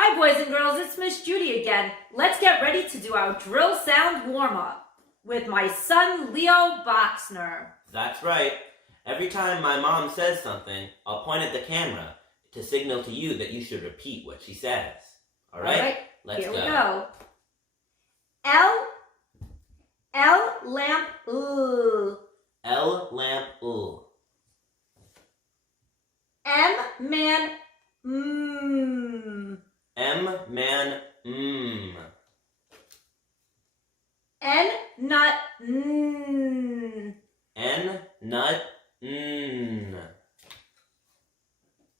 Hi boys and girls, it's Miss Judy again. Let's get ready to do our drill sound warm-up with my son Leo Boxner. That's right. Every time my mom says something, I'll point at the camera to signal to you that you should repeat what she says. All right? Let's here go. we go. L lamp ooh. L lamp ooh. M man mmm. M man mmm. N nut mmm. N nut mmm.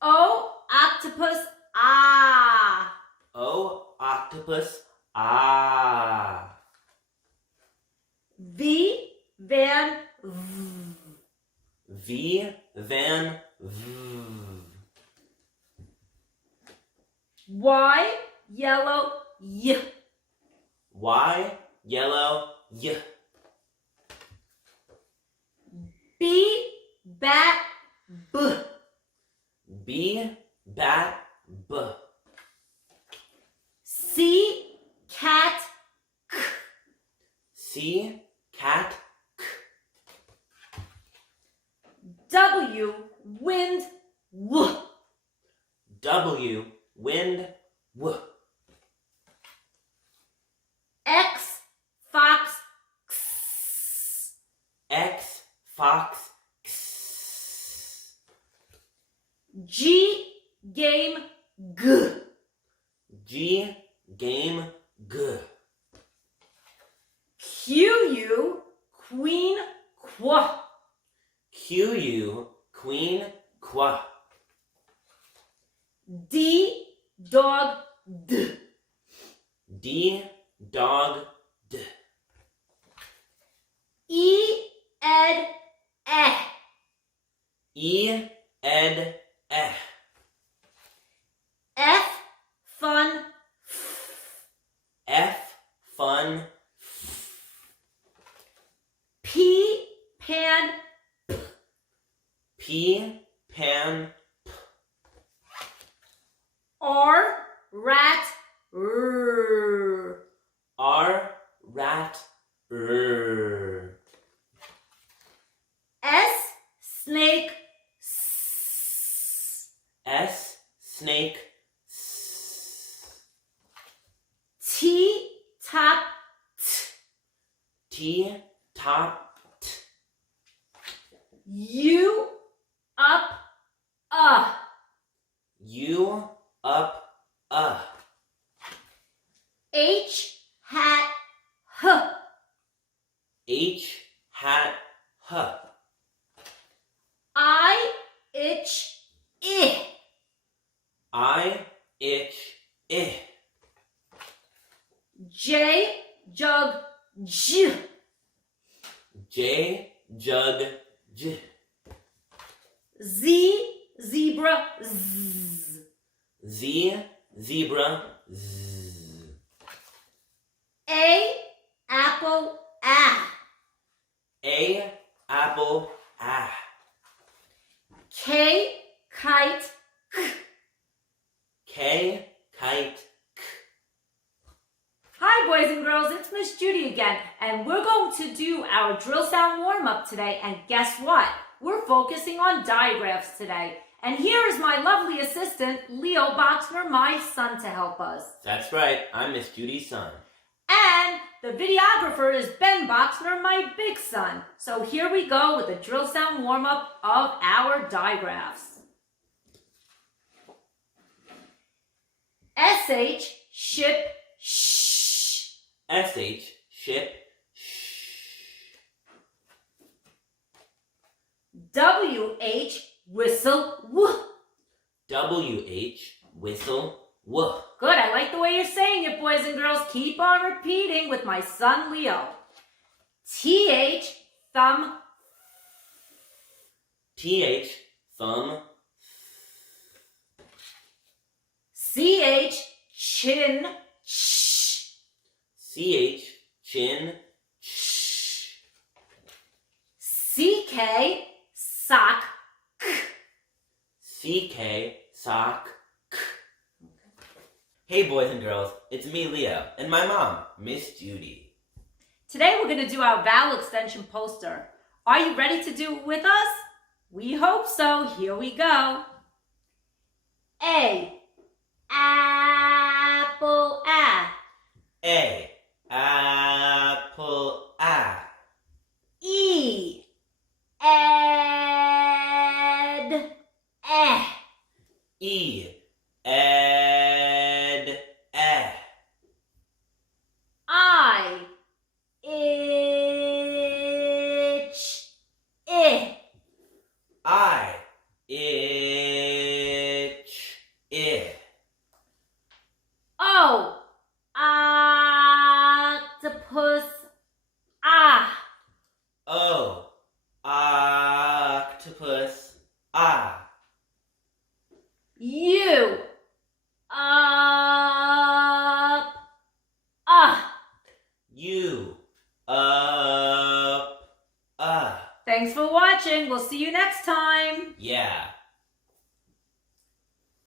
O octopus ah. O octopus ah. V van v. V van v. Y yellow y. Y yellow y. B bat b. B bat b. C cat k. C cat k. W wind w. W wind w. X fox x. X fox x. G game g. G game g. Q queen qua. Q queen qua. D dog d. D dog d. E ed eh. E ed eh. F fun f. F fun f. P pan P pan p. R rat r. R rat r. S snake s. S snake s. T top t. T top t. U up U up H hat h. H hat h. I itch I. I itch I. J jug j. J jug j. Z zebra z. Z zebra z. A apple ah. A apple ah. K kite k. K kite k. Hi boys and girls, it's Miss Judy again, and we're going to do our drill sound warm-up today, and guess what? We're focusing on digraphs today. And here is my lovely assistant, Leo Boxner, my son, to help us. That's right, I'm Miss Judy's son. And the videographer is Ben Boxner, my big son. So here we go with the drill sound warm-up of our digraphs. SH, ship, shh. SH, ship, shh. WH, whistle, wh. WH, whistle, wh. Good, I like the way you're saying it, boys and girls. Keep on repeating with my son, Leo. TH, thumb. TH, thumb. CH, chin, shh. CH, chin, shh. CK, sock, k. CK, sock, k. Hey boys and girls, it's me Leo, and my mom, Miss Judy. Today we're going to do our vowel extension poster. Are you ready to do it with us? We hope so. Here we go. A. Apple, A. A. Apple, A. E. Ed, Eh. E. Ed, Eh. I. Ich, I. I. Ich, I. O. Octopus, Ah. O. Octopus, Ah. U. Up, Ah. U. Up, Thanks for watching. We'll see you next time. Yeah.